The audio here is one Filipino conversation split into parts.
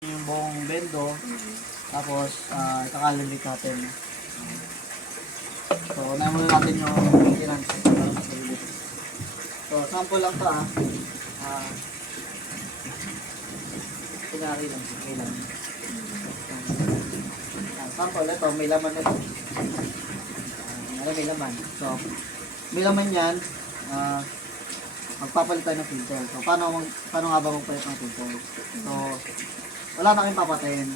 yung buong bendo. Tapos, ikakalimit natin. So, unahin muna natin yung maintenance. So, sample lang ito kunyari lang. Okay lang. Sample, ito, may laman ito. May laman. So, may laman yan. Magpapalit tayo ng filter. So, paano nga ba magpalit ng filter? So, wala na kayong papatayin.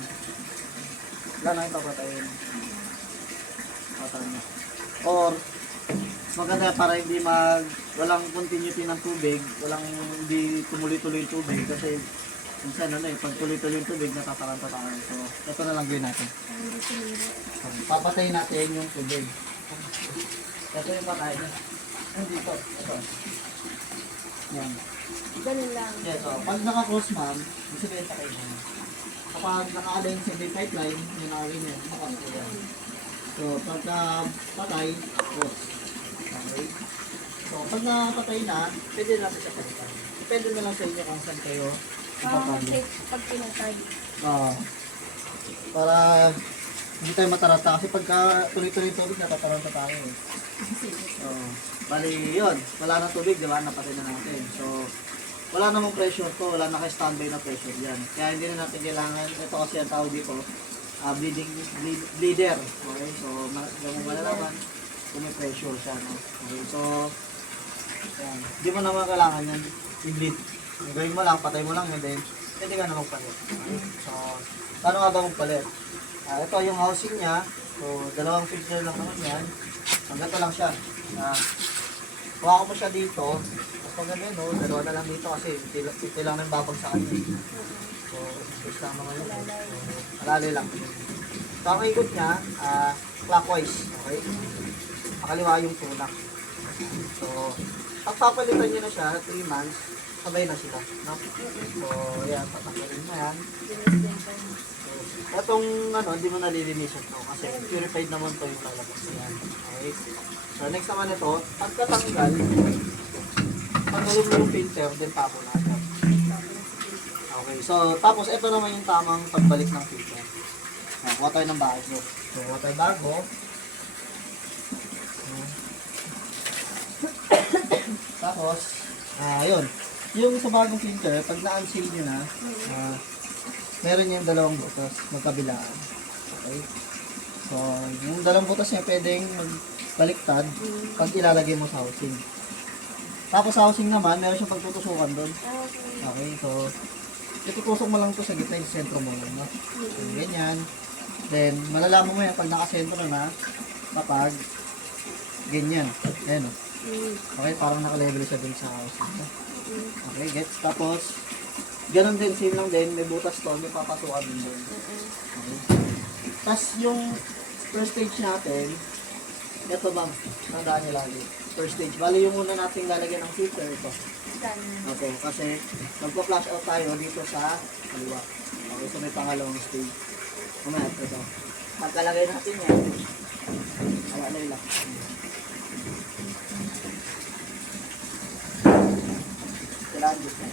Or, maganda para hindi walang continuity ng tubig, hindi tumuloy-tuloy yung tubig kasi minsan pag tuloy-tuloy yung tubig, natatakan-tatakan. So, ito na lang gawin natin. So, papatayin natin yung tubig. Ito yung patay. Dito. Ito. Yan. Ganun lang. Yes, so, pag naka-close ma'am, sabihin sa kayo. Kapag naka-align sa pipeline, yung nakaganyan, naka-align. So, pagka patay, close. Okay. So, pag napatay na, pwede natin siya palitan. Depende na lang sa inyo kung saan kayo ipapalo. Pag pinatay. Para hindi tayo matarata. Kasi pagka tuloy-tuloy tubig, natataranta tayo. So, bali yun. Wala na tubig, diba? Napatay na natin. So, wala namang pressure to, wala na kayo standby na pressure yan. Kaya hindi na natin kailangan, ito kasi ang tawag dito, bleeder. Okay, so yung malalaman kung may pressure siya. No? Okay, so, yan. Hindi mo naman kailangan yan i-bleed. Gawin mo lang, patay mo lang, and then, pwede ka na magpalit. Okay? So, paano nga ba magpalit? Ito yung housing niya, so dalawang filter lang naman yan. Hanggang lang siya. Kuha ko mo siya dito. Pag gano'n, no, dalawa na lang dito kasi ito lang ng babag sa kanya. So, first lang naman yun. Alali lang. So, ang ikot niya, clockwise. Okay? Makaliwa yung tulak. So, pagpapalitan niyo na siya, 3 months, sabay na sila. No? So, yan, patanggalin na yan. So, itong, hindi mo nalilinisan to kasi purified naman to yung lalabas na yan. Okay? So, next naman ito, pagkatanggal, tanggalin mo yung filter, then tapo natin. Okay, so tapos ito naman yung tamang pagbalik ng filter. Kuha tayo ng bago. So, kuha tayo bago. Tapos, yun. Yung sa bagong filter, pag na-unseal nyo na, meron yung dalawang butas, magkabilaan. Okay? So, yung dalawang butas niya pwedeng magbaliktad pag ilalagay mo sa housing. Tapos sa housing naman, meron siyang pagtutusukan doon. Okay, so itutusok mo lang ito sa gitna yung sentro mo lang. No? So, ganyan. Then, malalaman mo yan pag nakasentro na kapag ganyan. Ayan o. Okay, parang nakalevel siya dun sa housing. No? Okay, gets. Tapos, ganun din, same lang din. May butas to, may papasukan din doon. Okay. Tapos yung first stage natin, ito bang, tandaan nyo lagi. First stage. Bali yung muna natin lalagyan ng filter ito. Okay, kasi magpa-flash out tayo dito sa kaliwa. Okay, so may pangalawang stage. Mamaya ito. Pagkalagay natin yan, alalay lang. Kailangan dito.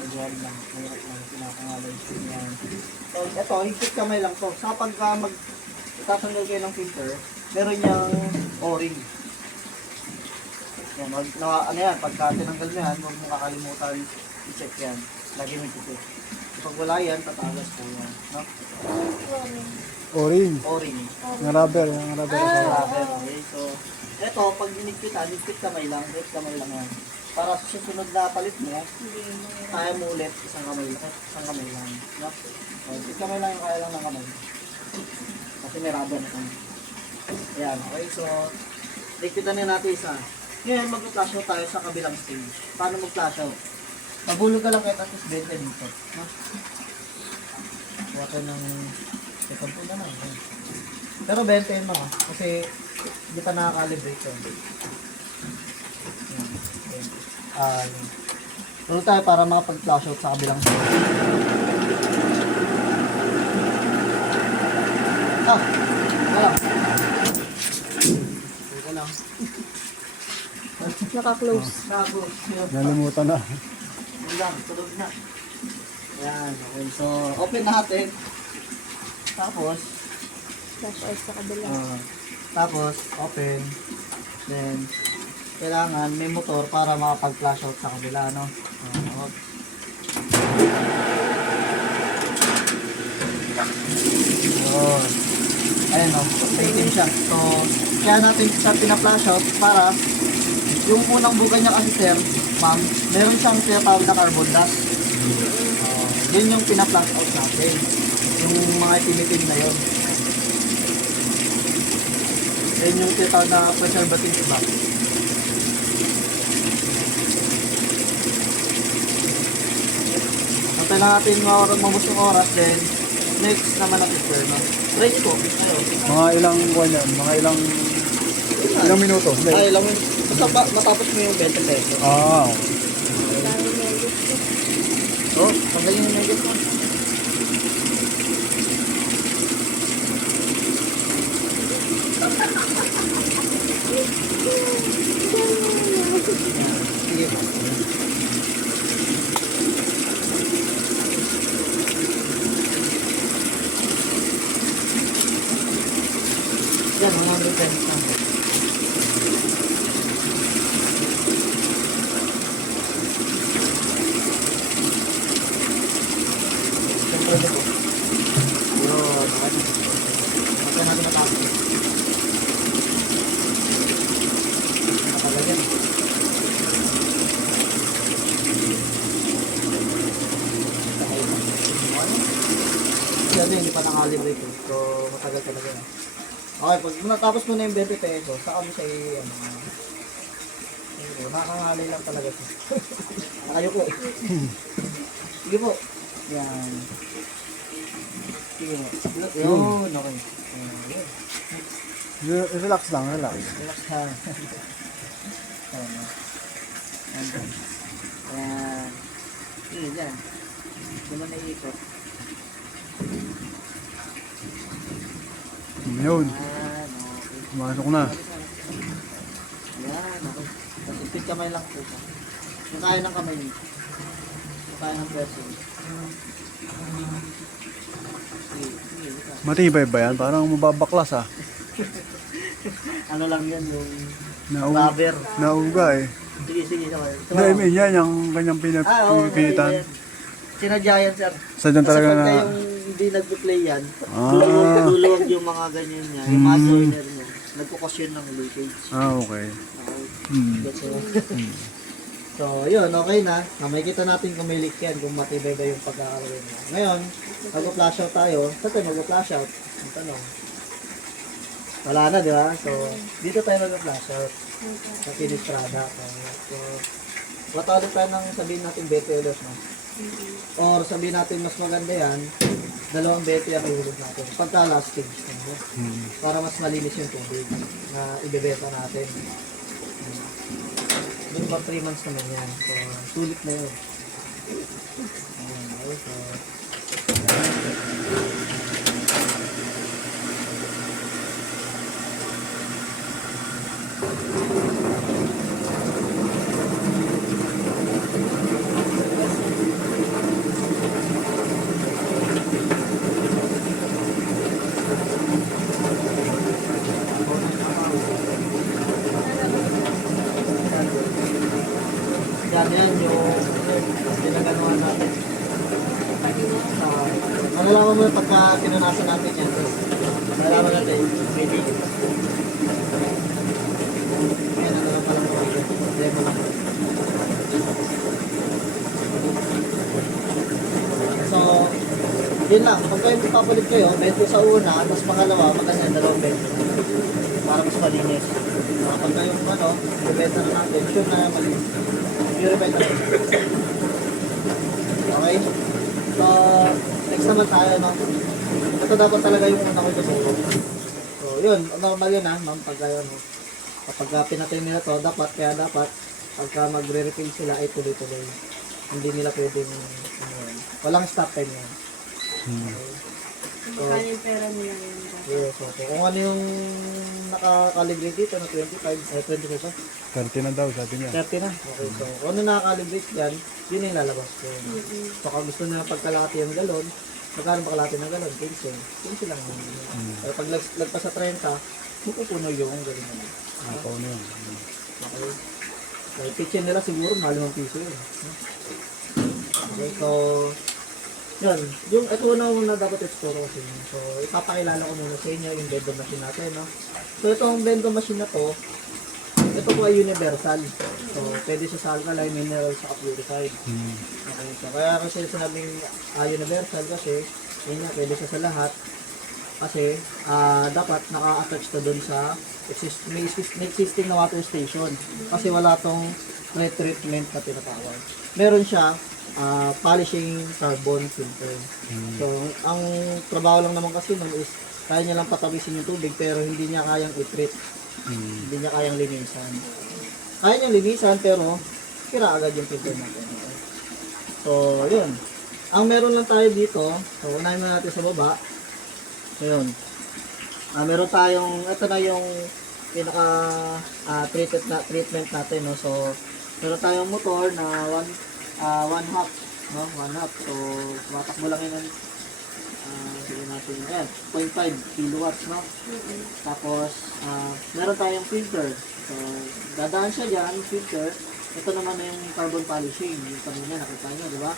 Magwari lang. Mayroon lang. Pinakangalay ito yan. So, ito, higpit kamay lang to. Sa pagka itatanggal kayo ng filter, meron niyang O-ring. Yan, ano yan, pagka tinanggal mo yan, huwag mo kakalimutan i-check yan. Lagi mo i-check. Pag wala yan, tatagas po yan. No? O-ring. O-ring. Yung rubber. Rubber. Okay, so, ito, pag dinikpitan, higpit kamay lang yan. Para sa susunod na palit mo, kaya mo ulit isang kamay lang. No? So, isang kamay lang yung kaya lang ng kamay. Kasi may rubber na kami. Ayan, okay. So, likpitan na natin isa. Ngayon, mag-flash out tayo sa kabilang stage. Paano mag-flash out? Pabulog ka lang kahit at least 20 dito. No? Kuha tayo ng second po na lang. Pero 20 yun mga. Kasi hindi pa nakakalibrate yun. Tulog tayo para makapag-flash out sa kabilang stage. Wala lang. Naka-close. Tapos, yun. Nalimutan na. Yun lang, tulog na. Yan, okay. So, open natin. Tapos, Flash out sa kabila. tapos, open. Then, kailangan may motor para makapag-flash out sa kabila, no? Yun. Ayan, no? Itim siya. So, kaya natin siya pina-flash out para yung unang buga niya kasi, sir, ma'am, meron siyang tinatawag na carbon dust. Yun yung pina-flash out natin. Yung mga itim na yun. Yan yung tinatawag na preservative box. Antay lang natin mabos yung oras, then next naman natin, sir, no? Ready po. Ayun. Mga ilang kuwan yan? Mga ilang minuto? Hindi. Ay, lang yun. Basta matapos mo yung 20 pesos. Ah, Dahil meron ko. So, pagaling yung medyo mo. Sige po. Yan, 100 pesos lang. Siyempre na po. Yun, okay na. Okay natin natapos. Nakatagal yan. Yan din, hindi pa nakalibrate eh. So, matagal talaga yan. Okay, pag natapos mo na yung 20 pesos, saka mo siya nakakangalay lang talaga siya. Nakayuko eh. Sige po. Yan. Sige po. Yun, okay. Yun. relax lang, relax. Relax ha. Ayan. Ayan. Ayan. Sige, dyan. Hindi mo naiikot. Yun, Ayan, okay. pumasok na. Ayan, okay. Tapos ipit kamay lang po siya. Yung kaya ng kamay niyo. Yung kaya ng person. Sige, sige. Ika. Matibay ba yan? Parang mababaklas ah. Ano lang yan, yung Nau rubber. nauga eh. Sige, sige. Hindi, yan yung kanyang Oo, pinipitan. sinadya yan, sir. Sadyan Kasi talaga pagka na... yung hindi nagpo-play yan, Ah. luluwag yung mga ganyan niya, yung mga joiner niya. Nagkukos yun ng leakage. Ah, okay. Okay. Hmm. That's all. So, yun, okay na. Makikita natin kung may leak yan, kung matibay ba yung pagkakaroon niya. Ngayon, mag-flash out tayo. Saan tayo mag-flash out? Ang tanong. Wala na, di ba? So, dito tayo mag-flash out. Sa finished product. So, watawag tayo ng sabihin natin 20 ulit, no? Or sabihin natin mas maganda yan, 2 20 ang ihulog natin. Pagka last stage. No? Para mas malinis yung tubig na ibebenta natin. Doon pa 3 months naman yan. So, sulit na yun. Ayan, okay, so, yan yung ginagawa natin. Malalaman mo pagka pinunasan natin yan. Malalaman natin maybe. Ayan, ano lang pala mo. Demo lang. So, yun lang. Pagka yung papalit kayo, 20 sa una, tapos pangalawa, magkanya 2 20. Para mas malinis. Pagka yung ano, ibenta na natin, sure na malinis. Purify tayo. Okay? So, next naman tayo, no? Ito dapat talaga yung una ko ituturo. So, yun. Normal yun, ha? Ma'am, pagka yun, no? Kapag pinatay nila to, kaya dapat, pagka magre-refill sila, ay tuloy-tuloy. Hindi nila pwedeng, ano yun. Walang stop time yan. Okay? Kaya yung pera nila yun. Yes, okay. Kung ano yung nakakalibrate dito na 25, ay 25 pa. 30 na daw, sabi niya. 30 na. Okay, so kung ano nakakalibrate yan, yun yung lalabas ko. So kung gusto na pagkalaki yung galon, magkano pa kalaki ng galon? 15. 15 lang yun. Pero pag lagpas sa 30, pupuno yung galon na yun. Ako na yun. Okay. So kitchen nila siguro, mahal ng piso yun. Okay, so yun, yung ito na muna dapat explore ko sa inyo. So, ipapakilala ko muna sa inyo yung vending machine natin, no? So, itong vending machine na to, ito po ay universal. So, pwede siya sa alkaline, mineral, sa purified. Okay, so, kaya kasi sinabing universal kasi, yun nga, pwede siya sa lahat. Kasi, dapat naka-attach to dun sa may existing na water station. Kasi wala tong treatment na tinatawag. Meron siya, polishing carbon filter. So, ang trabaho lang naman kasi nun is kaya niya lang patabisin yung tubig pero hindi niya kayang i-treat. Hindi niya kayang linisan. Kaya niya linisan pero sira agad yung filter natin. Okay? So, yun. Ang meron lang tayo dito, so unahin na natin sa baba. So, yun. Meron tayong, ito na yung pinaka treatment natin. No? So, meron tayong motor na 1 half, no? 1 half. So, tumatakbo lang yun. Sige natin yan. 0.5 kilowatts, no? Tapos, meron tayong filter. So, dadaan siya dyan, filter. Ito naman na yung carbon polishing. Yung kanina, nakita nyo, di ba?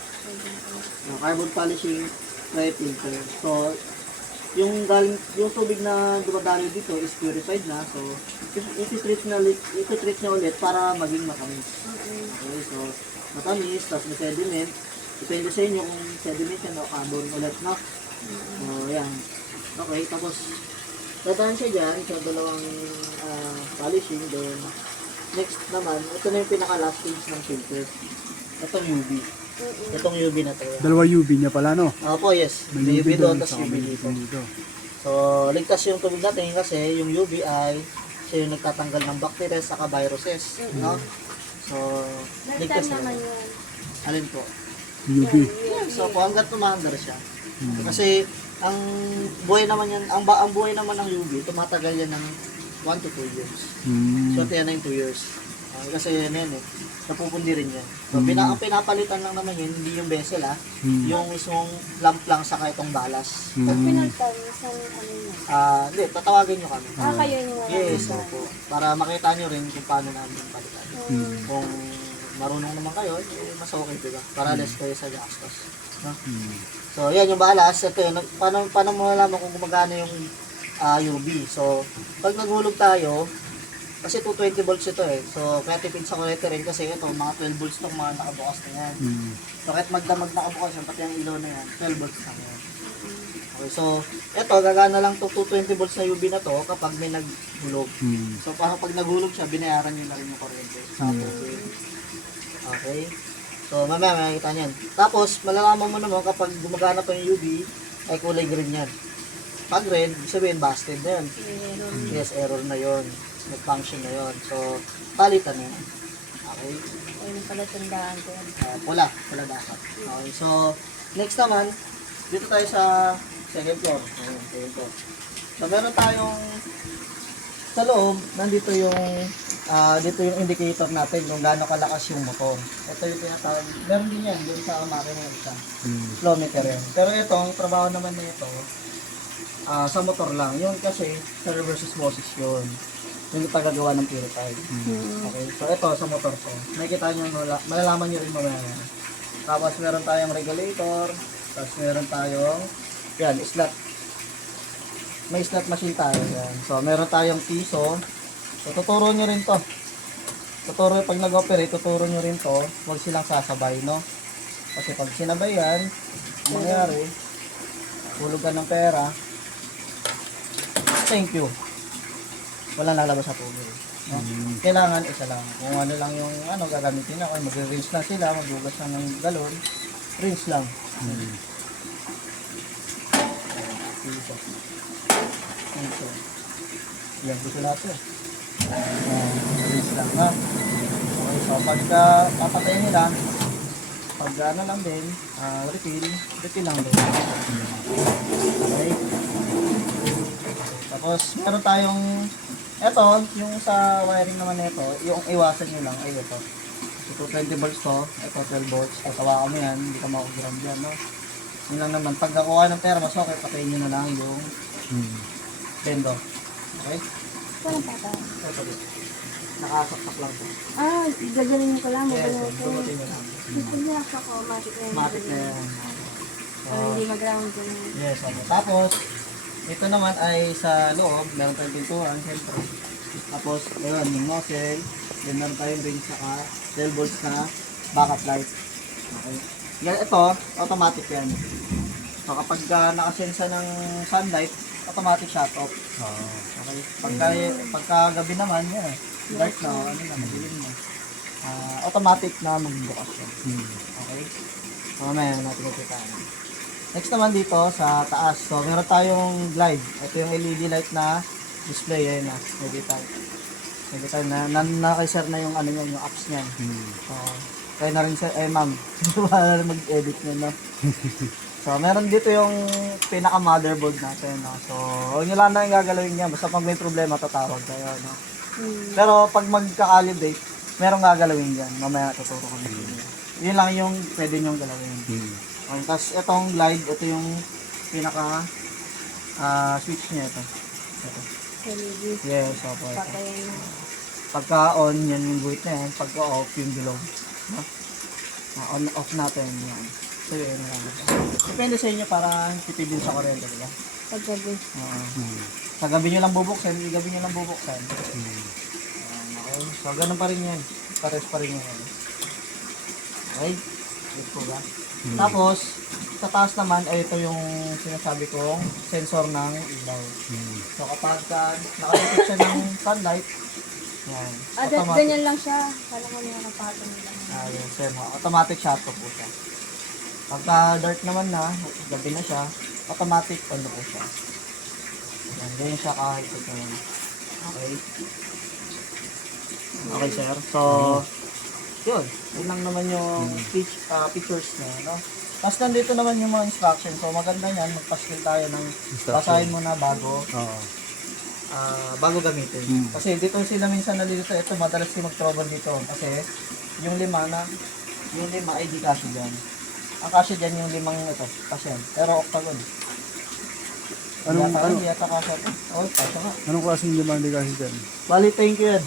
Carbon polishing, spray filter. So, yung tubig na dumadalo dito is purified na. So, iti-treat niya ulit para maging matamis. Okay, so, matamis, tapos may sediment. Depende sa inyo kung sediment yan o carbon ulit, no? So, yan. Okay, tapos dadaan siya dyan sa dalawang polishing. Then, next naman, ito na yung pinaka-last stage ng filter. Itong UV. Itong UV na to. Yan. Dalawa UV niya pala, no? Opo, yes. May UV doon, tapos UV dito. So, ligtas yung tubig natin kasi yung UV ay siya yung nagtatanggal ng bacteria saka viruses. No? So, ligtas naman. Alin po? UV. So, po hanggat tumaandar siya. Kasi, ang buhay naman yan, ang buhay naman ng UV, tumatagal yan ng 1 to 2 years. So, yan na yung 2 years. Kasi yan eh. Napupundi rin yan. So, ang pinapalitan lang naman yun, hindi yung vessel yung mismong lamp lang saka itong balas. Pag pinaltan, saan ano yun? Hindi, tatawagin nyo kami. Kayo yung wala. Yes, opo. Para makita nyo rin kung paano namin yung palitan. Kung marunong naman kayo, mas okay, diba? Para less kayo sa gastos. No? So, yan yung balas. Ito yun, paano mo nalaman kung gumagana yung UV? So, pag naghulog tayo, kasi 220 volts ito eh. So, kaya tipid sa collector rin kasi ito, mga 12 volts itong mga nakabukas na yan. So, kahit magdamag nakabukas yan, pati ang ilaw na yan, 12 volts na yan. Okay, so, ito, gagana lang to 220 volts na UV na to kapag may naghulog. So, parang pag naghulog siya, binayaran nyo na rin yung kuryente sa tubig. Okay? So, mamaya makikita niyan. Tapos, malalaman mo naman kapag gumagana pa yung UV, ay kulay green yan. Pag red, sabihin busted na yun. Yes, error na yun. Nag-function na yun. So, palitan na yun. Okay? Ayun pala tandaan ko yan. Pula dapat. Okay, so, next naman, dito tayo sa second floor. Okay, second floor. So, meron tayong sa loob, nandito yung dito yung indicator natin kung gaano kalakas yung motor. Ito yung tinatawag. Meron din yan, doon sa makina yung isa. Kilometer yan. Pero ito, ang trabaho naman na ito, sa motor lang. Yun kasi, sa reverse osmosis yun. Yung tagagawa ng purified. Okay, so ito sa motor ko. Nakikita nyo, malalaman nyo rin mamaya. Tapos meron tayong regulator. Tapos meron tayong, yan, slot. May slot machine tayo. Yan. So meron tayong piso. So tuturo nyo rin to. Pag nag-operate, tuturo nyo rin to. Huwag silang sasabay, no? Kasi pag sinabay yan, mangyari, hulugan ng pera. Thank you. Walang lalabas sa tubig. No? Kailangan isa lang. Kung ano lang yung gagamitin na, mag-rinse na sila, magbugas na ng galon, rinse lang. Rinse. Yan, gusto natin. Rinse lang, ha? Okay, so pagka papatay nila, pag ano lang din, refill lang din. Okay. Tapos, meron tayong, eto, yung sa wiring naman nito, yung iwasan nyo lang, ay ito. Ito 20 volts to, ito 12 volts. Tatawa mo yan, hindi ka makaground yan, no? Yun lang naman, pag nakuha ng pera, mas okay, patayin nyo na lang yung bendo. Okay? Walang patay. Ito dito. Nakasaksak lang po. Ah, gagaling ko lang. Yes, Magano ko. dumating na lang. Gusto niya ako, matik na yun. Matik na yan. Para hindi mag-ground ko na. Yes, okay. Tapos, ito naman ay sa loob, meron tayong pintuan, siyempre. Tapos, ayun, yung nozzle, then meron tayong ring saka 12 volts na backup light. Okay. Yan, ito, automatic yan. So, kapag nakasensa ng sunlight, automatic shut off. Okay. Pagka gabi naman, yan, dark na, ano na, madilim na. Automatic na magbukas siya. Okay. So, mamaya natin ipita. Next naman dito sa taas. So, meron tayong glide. Ito yung LED light na display. Ayan na. Nakita na. Nakaisar na yung ano niya, yung apps niya. So, kaya na rin sa, ma'am. Wala na mag-edit niya, no? So, meron dito yung pinaka motherboard natin, no? So, huwag nyo lang na yung gagalawin niya. Basta pag may problema, tatawag kayo, no? Pero pag magka-calibrate, merong gagalawin dyan. Mamaya tuturo ko nyo. Yun lang yung pwede nyong galawin. Tapos itong glide, ito yung pinaka switch niya ito. LED. Yes, opo. Ito. Patayin na. Pagka on, yan yung guhit na yan. Pagka off, yung below. No? On, off natin yan. So yun lang. Depende sa inyo para tipid din sa kuryente, diba? Paggabi. Sa gabi nyo lang bubuksan, sa gabi nyo lang bubuksan. Okay. So ganun pa rin yan. Pares pa rin yan. Okay? Good po ba? Tapos, sa taas naman ay ito yung sinasabi kong sensor ng ilaw. So kapag nakadetect siya ng sunlight, yan, Ganyan lang siya. Kala ko niya napatan nila. yes, sir, automatic shut off po siya. Pagka dark naman na, gabi na siya, automatic ano po siya. Yan, ganyan siya kahit ito naman. Okay. Okay, sir. So, yun lang naman yung pictures niya, no? Tapos nandito naman yung mga instructions. So maganda yan, magpaskil tayo ng basahin mo na bago gamitin. Kasi dito sila minsan nalilito, ito madalas yung mag-trouble dito. Kasi yung lima ay di kasi dyan. Ang kasi dyan yung limang ito, kasi yan. Pero octagon. Hindi yata kasi ito. Oh, kasi nga. Anong klaseng lima hindi kasi dyan? Bali, thank you yan.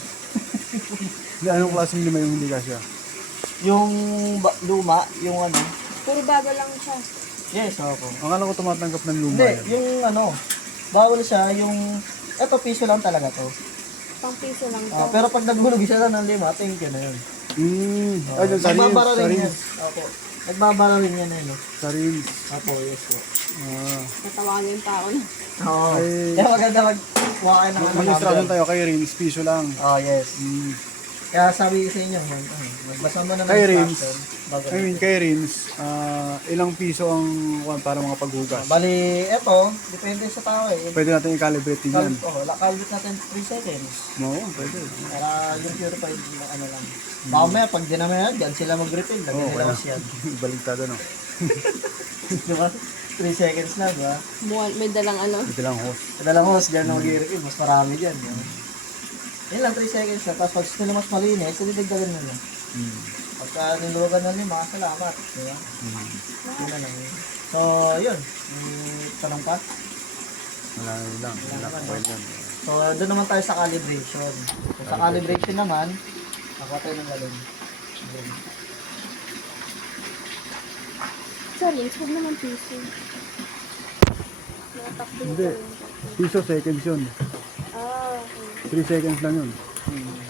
Anong klaseng lima yung hindi kasi? Yung luma, yung ano. Puro bago lang siya. Yes, opo. Akala ko tumatanggap ng luma Hindi, yan. yung ano, bawal siya, yung, eto piso lang talaga to. Pang piso lang to. Pero pag naghulog isa lang ng lima, thank you na yun. Ay, dyan, sa reels. Nagbabara Sa rin yan. reels. Opo. Nagbabara rin yan eh, no? Sa reels. Opo, yes po. Natawagan yung tao na. Oo. Ay. Kaya maganda mag-kuha kayo ng ano. Mag-instruction tayo kay reels, piso lang. Oh, yes. Kaya sabi ko sa inyo, magbasa mo na ng Kay Rins. instruction. bago I mean, rin. kay Rins, ilang piso ang para mga paghugas? Bali, eto, depende sa tao eh. Pwede natin i-calibrate din yan. Calibate natin 3 seconds. Oo, pwede. Para yung purified na ano lang. Baka may pag di naman yan, dyan sila mag-refill. Lagyan Oo, nila kaya. was yan. Baliktad ano. Di ba? 3 seconds lang, di ba? May dalang ano. Ito lang host. Kadalang host, dyan na mag-refill. Mas marami dyan. Di ba? Yan lang, 3 seconds lang. Tapos pag gusto nila mas malinis, didagdagan nyo nyo. Pagka niluwagan na lima, salamat. Di ba? Yun na lang yun. So, yun. Tanong pa? Wala lang. Wala naman, okay lang. So, doon naman tayo sa calibration. So, sa calibration naman, nakuha tayo ng lalim. Yun. Sorry, huwag naman piso. Nakatakbo yung Hindi. Piso seconds yun. okay. 3 seconds lang yun.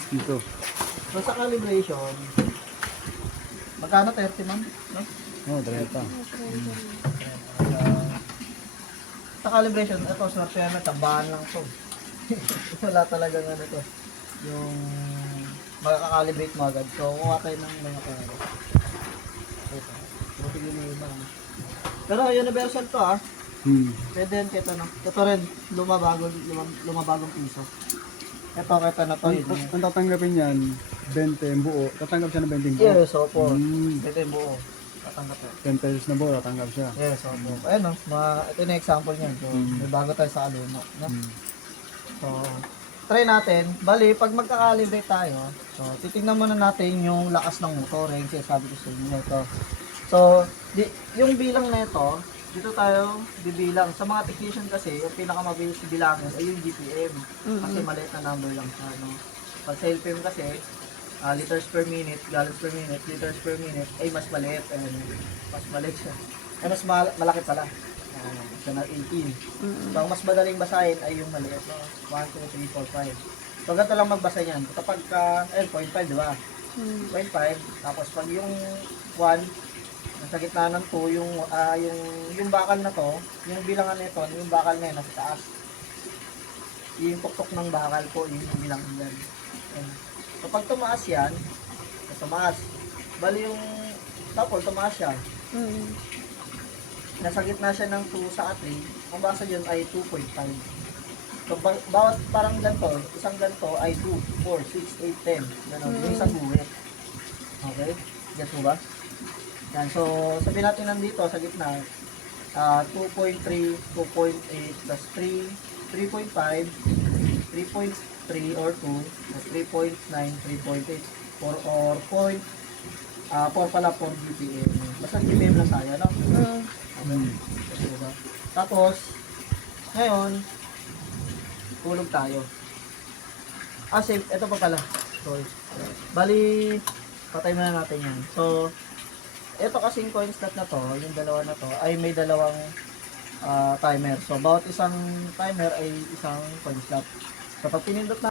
Piso. So, sa calibration, magkano 30 man? No? Oo, 30. Sa calibration, ito, swerte yan, tambahan lang to. Wala talagang ano to. Yung makaka-calibrate mo agad. So, kuha tayo ng mga pera. Ito. Buti yun yung iba. Pero universal to Pwede yan kahit ano. Ito rin, lumabagong piso. Ito kahit ano to. Yun. Ang tatanggapin yan, 20 buo. Tatanggap siya ng 20 buo. Yes, opo. 20 Mm. yung buo. tatanggap yan. 10 pesos na po, tatanggap siya. Yes, opo. Ayan o, ito yung example niyan. So, may bago tayo sa aluma. No? So, try natin. Bali, pag magkakalibrate tayo, so, titignan muna natin yung lakas ng motor. Yung sinasabi ko sa inyo ito. So, yung bilang na ito, dito tayo bibilang. Sa mga technician kasi, yung pinakamabilis bilangin ay yung GPM. Kasi maliit na number lang siya. No? Pag sa LPM kasi, liters per minute, gallons per minute, liters per minute, ay mas maliit. Ayun, mas maliit siya. Ay, mas malaki pala. Siya na 18. So, ang mas madaling basahin ay yung maliit. No? 1, 2, 3, 4, 5. So, ganito lang magbasa niyan. Kapag ka, 0.5, di ba? 0.5. Tapos, pag yung 1, nasa gitna ng 2, yung bakal na to, yung bilangan nito, yung bakal na yun, nasa taas. Yung tuktok ng bakal po, yung bilangan yan. Ayan. So, pag tumaas yan, tumaas. Bali yung tapos tumaas siya. Nasa gitna siya ng 2 sa 3, ang basa yun ay 2.5. So, bawat parang ganito, isang ganito ay 2, 4, 6, 8, 10. Ganun, yung isang guhit. Okay? Get mo ba? Yan, so sabihin natin nandito sa gitna, 2.3, 2.8, plus 3, 3.5, 3.3 or 2, plus 3.9, 3.8, 4 or 4 pala 4 GPM. Basta GPM lang tayo, no? Okay. Diba? Tapos, ngayon, tulog tayo. Save, ito pa pala. Sorry. Bali, patay muna natin yan. So, ito kasing coin slot na to, yung dalawa na to, ay may dalawang timer. So, bawat isang timer ay isang coin slot. So, pag pinindot na